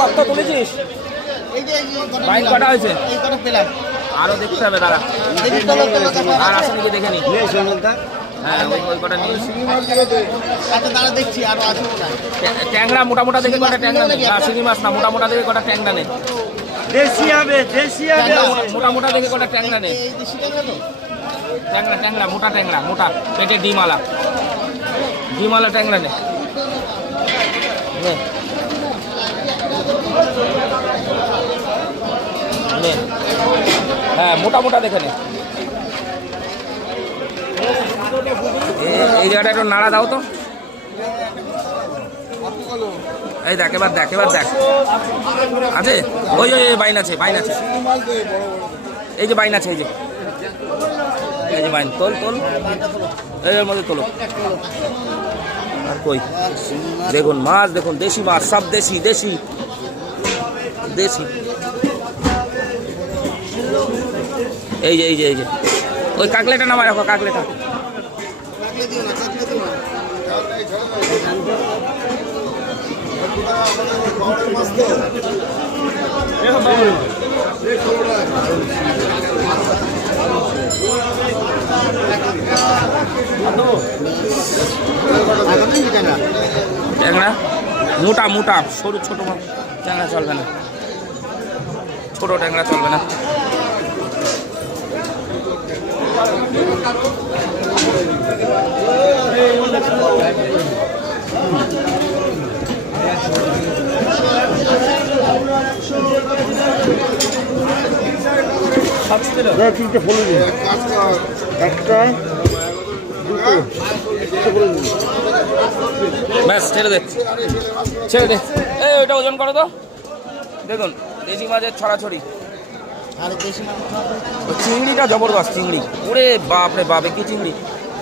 কত তুলেছিস? বাইক কটা হয়েছে? আরো দেখতে হবে দাঁড়া, আর আসে নাকি দেখে নি। হ্যাঁ ওই কটা নিয়ে ট্যাংরা মোটা মোটা দেখে কটা ট্যাংরা নেই, শিঙি মাছ না, মোটা মোটা দেখে কটা ট্যাংরা নেই, মোটা মোটা দেখে কটা ট্যাংরা নেই। ট্যাংরা ট্যাংরা মোটা ট্যাংরা, মোটা পেটে ডিমালা, ডিমালা ট্যাংরা নেই। হ্যাঁ মোটা মোটা দেখে নে। এই জায়গাটা একটু নাড়া দাও তো। এই দেখ এবার দেখ, এবার দেখ আছে, ওই ওই বাইন আছে, বাইন আছে, এই যে বাইন আছে, এই যে এই যে বাইন, তোল তোল, এর মধ্যে তোলো। আর কই দেখুন মাছ, দেখুন দেশি মাছ, সব দেশি দেশি দেশি। এই যে এই যে এই যে ওই কাকলেটা নামায় রাখো, কাকলেটা। ট্যাংরা মোটা মোটা, সরু ছোট ট্যাংরা চলবে না, ছোট ট্যাংরা চলবে না। ব্যাস ছেড়ে দে, ছেড়ে দে। এই ওইটা ওজন করো তো। দেখুন দেশি মাছের ছড়াছড়ি, চিংড়িটা জবরদস্ত চিংড়ি, ওরে বাপ রে বাপে কি চিংড়ি।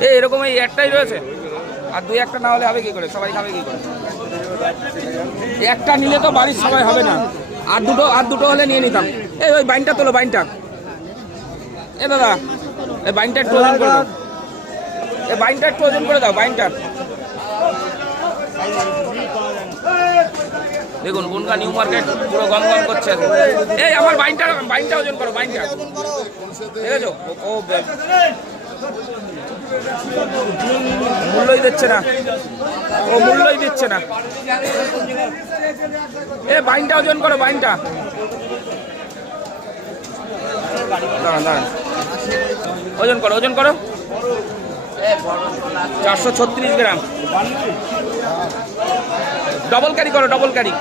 এই এরকম এই একটাই রয়েছে, আর দুই একটা না হলে হবে কি করে, সবাই খাবে কি করে? একটা নিলে তো বাড়ির সবাই হবে না, আর দুটো হলে নিয়ে নিতাম। এই ওই বাইনটা তোলো, বাইনটা। এ দাদা এই বাইনটা একটু ওজন করে দাও, এই বাইনটা একটু ওজন করে দাও, বাইনটা। দেখুন বনগা নিউ মার্কেট পুরো গম গম করছে। এই আমার বাইনটা ওজন করো, বাইনটা দেখেছো? ও মূল্যই দিচ্ছে না, ও মূল্যই দিচ্ছে না। এ বাইনটা ওজন করো, বাইনটা। ওজন করো, ওজন করো। 436 গ্রাম। ডবল ক্যারি করো, ডবল ক্যারি।